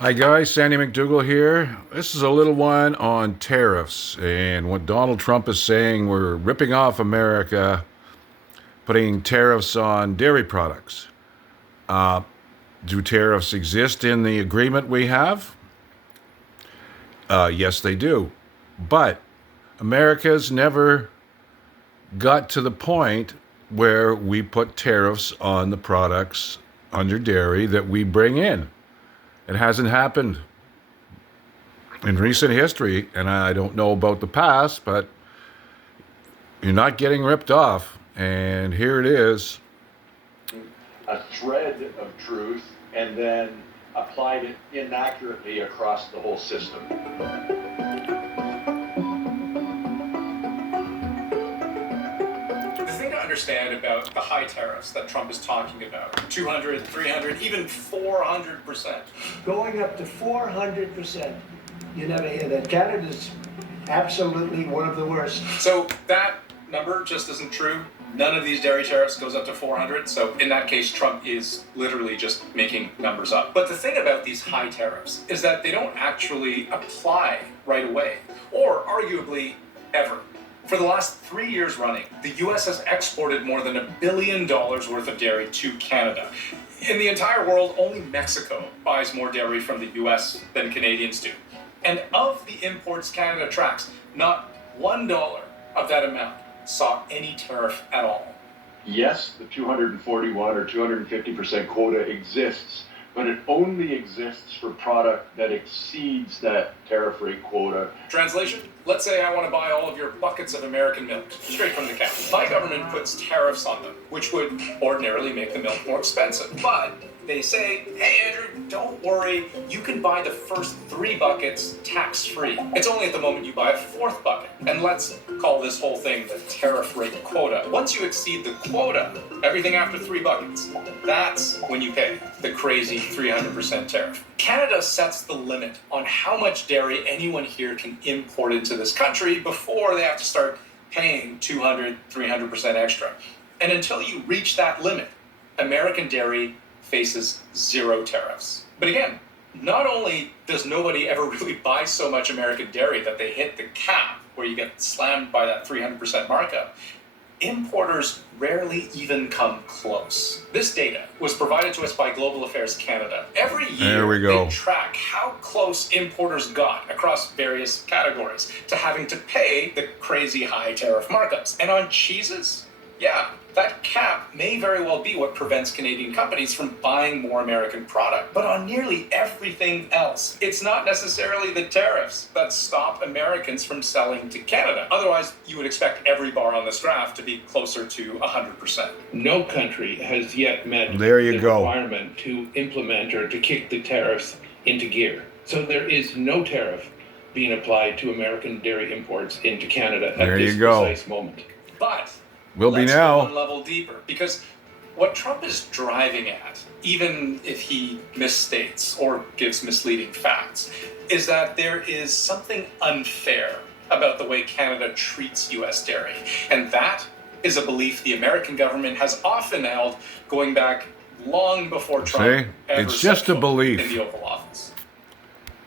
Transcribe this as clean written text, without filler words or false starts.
Hi guys, Sandy McDougall here. This is a little one on tariffs and what Donald Trump is saying. We're ripping off America, putting tariffs on dairy products. Do tariffs exist in the agreement we have? Yes, they do. But America's never got to the point where we put tariffs on the products under dairy that we bring in. It hasn't happened in recent history, and I don't know about the past, but you're not getting ripped off. And here it is. A thread of truth and then applied it inaccurately across the whole system. The thing to understand about the high tariffs that Trump is talking about, 200, 300, even 400%. Going up to 400%. You never hear that. Canada's absolutely one of the worst. So that number just isn't true. None of these dairy tariffs goes up to 400. So in that case, Trump is literally just making numbers up. But the thing about these high tariffs is that they don't actually apply right away, or arguably ever. For the last 3 years running, the US has exported more than $1 billion worth of dairy to Canada. In the entire world, only Mexico buys more dairy from the US than Canadians do. And of the imports Canada tracks, not $1 of that amount saw any tariff at all. Yes, the 241 or 250% quota exists, but it only exists for product that exceeds that tariff rate quota. Translation? Let's say I want to buy all of your buckets of American milk, straight from the cow. My government puts tariffs on them, which would ordinarily make the milk more expensive. But they say, hey Andrew, don't worry, you can buy the first 3 buckets tax-free. It's only at the moment you buy a 4th bucket. And let's call this whole thing the tariff rate quota. Once you exceed the quota, everything after 3 buckets, that's when you pay the crazy 300% tariff. Canada sets the limit on how much dairy anyone here can import into this country before they have to start paying 200, 300% extra. And until you reach that limit, American dairy faces 0 tariffs. But again, not only does nobody ever really buy so much American dairy that they hit the cap where you get slammed by that 300% markup, importers rarely even come close. This data was provided to us by Global Affairs Canada. Every year, they track how close importers got across various categories to having to pay the crazy high tariff markups. And on cheeses, yeah, that cap may very well be what prevents Canadian companies from buying more American product. But on nearly everything else, it's not necessarily the tariffs that stop Americans from selling to Canada. Otherwise, you would expect every bar on this graph to be closer to 100%. No country has yet met the requirement to implement or to kick the tariffs into gear. So there is no tariff being applied to American dairy imports into Canada at this precise moment. But will be now. Let's go one level deeper, because what Trump is driving at, even if he misstates or gives misleading facts, is that there is something unfair about the way Canada treats U.S. dairy. And that is a belief the American government has often held going back long before Trump ever it's just a belief in the Oval Office.